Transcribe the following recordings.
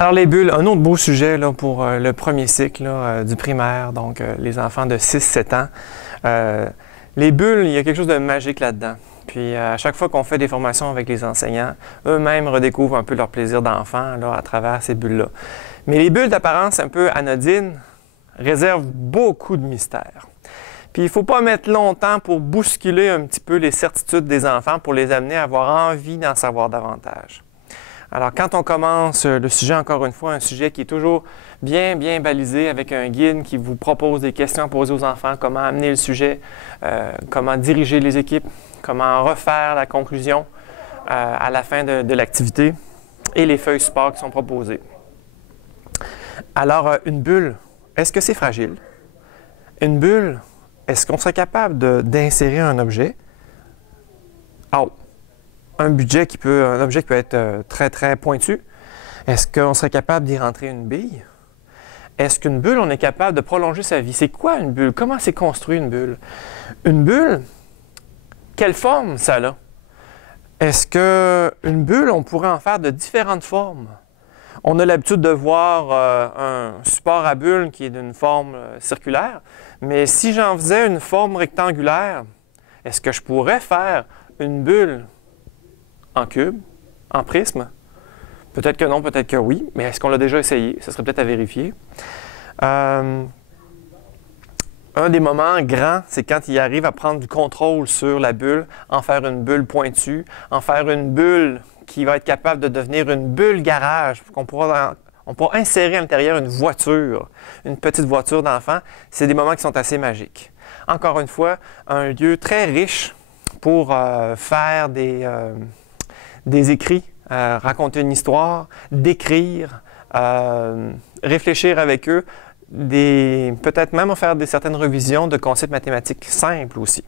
Alors les bulles, un autre beau sujet là, pour le premier cycle là, du primaire, donc les enfants de 6-7 ans. Les bulles, il y a quelque chose de magique là-dedans. Puis à chaque fois qu'on fait des formations avec les enseignants, eux-mêmes redécouvrent un peu leur plaisir d'enfant là, à travers ces bulles-là. Mais les bulles d'apparence un peu anodines réservent beaucoup de mystères. Puis il ne faut pas mettre longtemps pour bousculer un petit peu les certitudes des enfants pour les amener à avoir envie d'en savoir davantage. Alors, quand on commence le sujet, encore une fois, un sujet qui est toujours bien balisé avec un guide qui vous propose des questions à poser aux enfants, comment amener le sujet, comment diriger les équipes, comment refaire la conclusion à la fin de l'activité et les feuilles support qui sont proposées. Alors, une bulle, est-ce que c'est fragile? Une bulle, est-ce qu'on serait capable d'insérer un objet? Oh! Un objet qui peut être très pointu. Est-ce qu'on serait capable d'y rentrer une bille? Est-ce qu'une bulle, on est capable de prolonger sa vie? C'est quoi une bulle? Comment c'est construit une bulle? Une bulle, quelle forme ça a? Est-ce qu'une bulle, on pourrait en faire de différentes formes? On a l'habitude de voir un support à bulle qui est d'une forme circulaire, mais si j'en faisais une forme rectangulaire, est-ce que je pourrais faire une bulle en cube, en prisme? Peut-être que non, peut-être que oui, mais est-ce qu'on l'a déjà essayé? Ce serait peut-être à vérifier. Un des moments grands, c'est quand il arrive à prendre du contrôle sur la bulle, en faire une bulle pointue, en faire une bulle qui va être capable de devenir une bulle garage, on pourra insérer à l'intérieur une voiture, une petite voiture d'enfant. C'est des moments qui sont assez magiques. Encore une fois, un lieu très riche pour faire des écrits, raconter une histoire, décrire, réfléchir avec eux, peut-être même faire certaines revisions de concepts mathématiques simples aussi.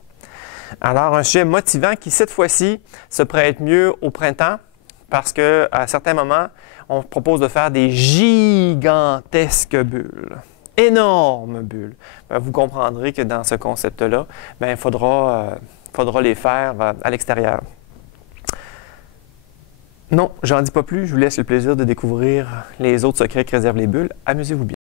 Alors, un sujet motivant qui, cette fois-ci, se prête mieux au printemps parce qu'à certains moments, on propose de faire des gigantesques bulles, énormes bulles. Vous comprendrez que dans ce concept-là, il faudra les faire à l'extérieur. Non, j'en dis pas plus. Je vous laisse le plaisir de découvrir les autres secrets que réservent les bulles. Amusez-vous bien.